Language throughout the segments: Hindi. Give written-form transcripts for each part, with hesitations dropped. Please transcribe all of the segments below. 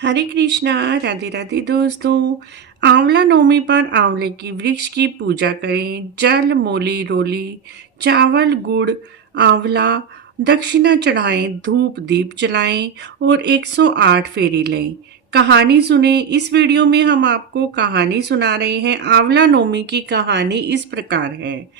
हरे कृष्णा। राधे राधे दोस्तों। आंवला नवमी पर आंवले की वृक्ष की पूजा करें। जल मोली रोली चावल गुड़ आंवला दक्षिणा चढ़ाएं, धूप दीप जलाएं और 108 फेरी लें। कहानी सुने। इस वीडियो में हम आपको कहानी सुना रहे हैं। आंवला नवमी की कहानी इस प्रकार है।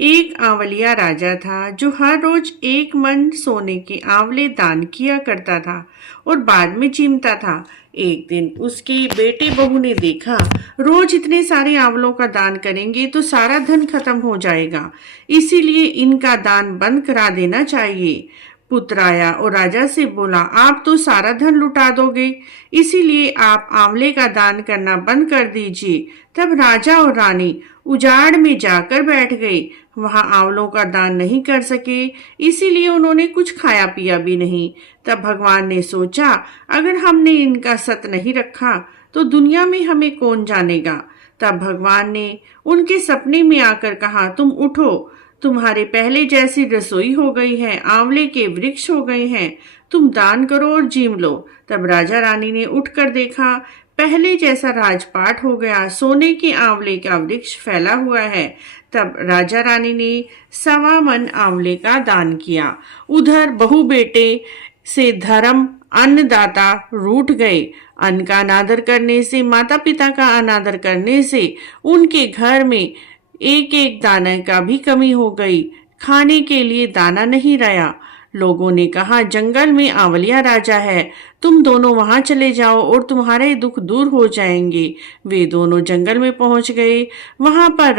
एक आंवलिया राजा था जो हर रोज एक मन सोने के आंवले दान किया करता था और बाद में चीमता था। एक दिन उसके बेटे बहू ने देखा, रोज इतने सारे आंवलों का दान करेंगे तो सारा धन खत्म हो जाएगा, इसीलिए इनका दान बंद करा देना चाहिए। पुत्र आया और राजा से बोला, आप तो सारा धन लुटा दोगे, इसीलिए आप आंवले का दान करना बंद कर दीजिए। तब राजा और रानी उजाड़ में जाकर बैठ गए। वहां आंवलों का दान नहीं कर सके, इसीलिए उन्होंने कुछ खाया पिया भी नहीं। तब भगवान ने सोचा, अगर हमने इनका सत नहीं रखा तो दुनिया में हमें कौन जानेगा। तब भगवान ने उनके सपने में आकर कहा, तुम उठो, तुम्हारे पहले जैसी रसोई हो गई है, आंवले के वृक्ष हो गए हैं, तुम दान करो और जीम लो। तब राजा रानी ने उठकर देखा, पहले जैसा राजपाट हो गया, सोने के आंवले का वृक्ष फैला हुआ है। तब राजा रानी ने 1.25 मन आंवले का दान किया। उधर बहू बेटे से धर्म अन्नदाता रूठ गए। अन्न का अनादर करने से, माता पिता का अनादर करने से उनके घर में एक एक दाने का भी कमी हो गई। खाने के लिए दाना नहीं रहा। लोगों ने कहा, जंगल में आंवलिया राजा है, तुम दोनों वहां चले जाओ और तुम्हारे दुख दूर हो जाएंगे। वे दोनों जंगल में पहुंच गए। वहां पर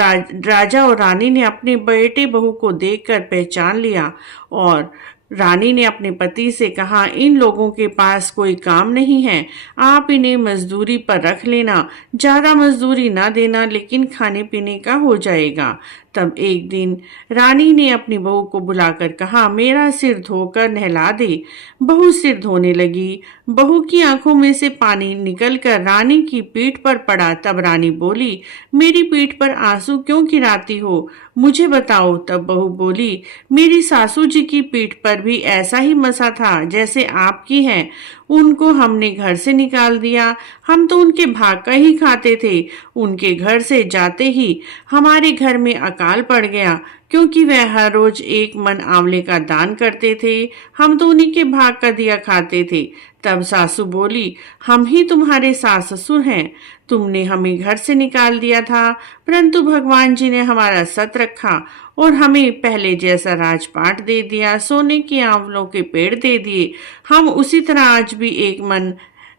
राजा और रानी ने अपने बेटे बहू को देखकर पहचान लिया और रानी ने अपने पति से कहा, इन लोगों के पास कोई काम नहीं है, आप इन्हें मजदूरी पर रख लेना, ज्यादा मजदूरी ना देना, लेकिन खाने पीने का हो जाएगा। तब एक दिन रानी ने अपनी बहू को बुलाकर कहा, मेरा सिर धोकर नहला दे। बहू सिर धोने लगी। बहू की आंखों में से पानी निकलकर रानी की पीठ पर पड़ा। तब रानी बोली, मेरी पीठ पर आंसू क्यों गिराती हो, मुझे बताओ। तब बहू बोली, मेरी सासू जी की पीठ पर भी ऐसा ही मसा था जैसे आपकी है, उनको हमने घर से निकाल दिया। हम तो उनके भाग का ही खाते थे। उनके घर से जाते ही हमारे घर में अकाल पड़ गया, क्योंकि वह हर रोज एक मन आंवले का दान करते थे। हम तो उन्हीं के भाग का दिया खाते थे। तब सासू बोली, हम ही तुम्हारे सास ससुर हैं, तुमने हमें घर से निकाल दिया था, परंतु भगवान जी ने हमारा सत रखा और हमें पहले जैसा राजपाट दे दिया, सोने के आंवलों के पेड़ दे दिए। हम उसी तरह आज भी एक मन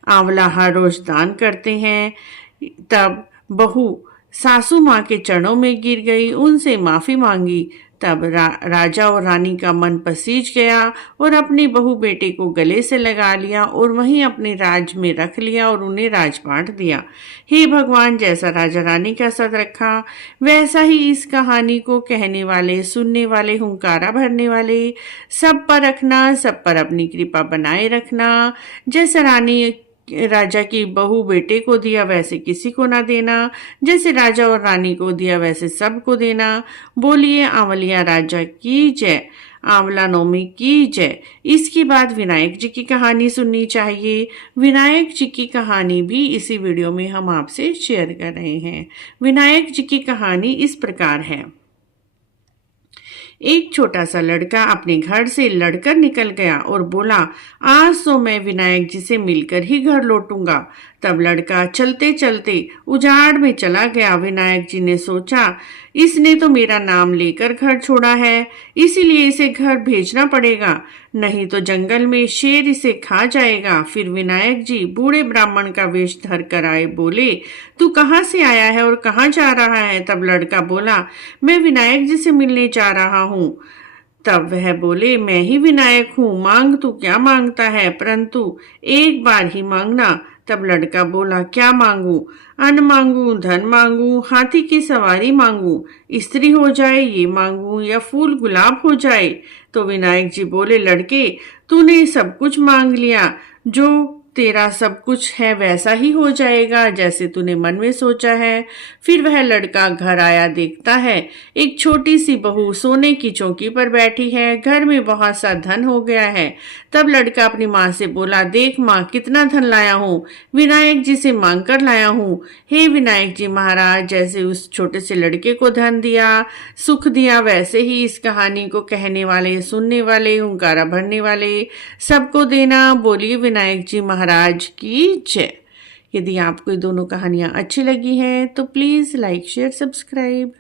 आंवला हर रोज दान करते हैं। तब बहू सासू माँ के चरणों में गिर गई, उनसे माफी मांगी। तब राजा और रानी का मन पसीज गया और अपनी बहू बेटे को गले से लगा लिया और वहीं अपने राज में रख लिया और उन्हें राजपाट दिया। हे भगवान, जैसा राजा रानी का सत रखा, वैसा ही इस कहानी को कहने वाले, सुनने वाले, हुंकारा भरने वाले सब पर रखना, सब पर अपनी कृपा बनाए रखना। जैसा रानी राजा की बहू बेटे को दिया वैसे किसी को ना देना, जैसे राजा और रानी को दिया वैसे सबको देना। बोलिए आंवलिया राजा की जय, आंवला नवमी की जय। इसके बाद विनायक जी की कहानी सुननी चाहिए। विनायक जी की कहानी भी इसी वीडियो में हम आपसे शेयर कर रहे हैं। विनायक जी की कहानी इस प्रकार है। एक छोटा सा लड़का अपने घर से लड़कर निकल गया और बोला, आज तो मैं विनायक जी से मिलकर ही घर लौटूंगा। तब लड़का चलते चलते उजाड़ में चला गया। विनायक जी ने सोचा, इसने तो मेरा नाम लेकर घर छोड़ा है, इसीलिए इसे घर भेजना पड़ेगा, नहीं तो जंगल में शेर इसे खा जाएगा। फिर विनायक जी बूढ़े ब्राह्मण का वेश धर कर आए। बोले, तू कहाँ से आया है और कहाँ जा रहा है? तब लड़का बोला, मैं विनायक जी से मिलने जा रहा हूँ। तब वह बोले, मैं ही विनायक हूँ, मांग तू क्या मांगता है, परंतु एक बार ही मांगना। तब लड़का बोला, क्या मांगू? अन्न मांगू, धन मांगू, हाथी की सवारी मांगू, स्त्री हो जाए ये मांगू, या फूल गुलाब हो जाए? तो विनायक जी बोले, लड़के, तूने सब कुछ मांग लिया, जो तेरा सब कुछ है वैसा ही हो जाएगा जैसे तूने मन में सोचा है। फिर वह लड़का घर आया, देखता है एक छोटी सी बहू सोने की चौकी पर बैठी है, घर में बहुत सा धन हो गया है। तब लड़का अपनी माँ से बोला, देख माँ कितना धन लाया हूँ, विनायक जी से मांग कर लाया हूँ। हे विनायक जी महाराज, जैसे उस छोटे से लड़के को धन दिया, सुख दिया, वैसे ही इस कहानी को कहने वाले, सुनने वाले, हुंकारा भरने वाले सबको देना। बोलिए विनायक जी महाराज की जय। यदि आपको ये दोनों कहानियाँ अच्छी लगी हैं तो प्लीज़ लाइक शेयर सब्सक्राइब।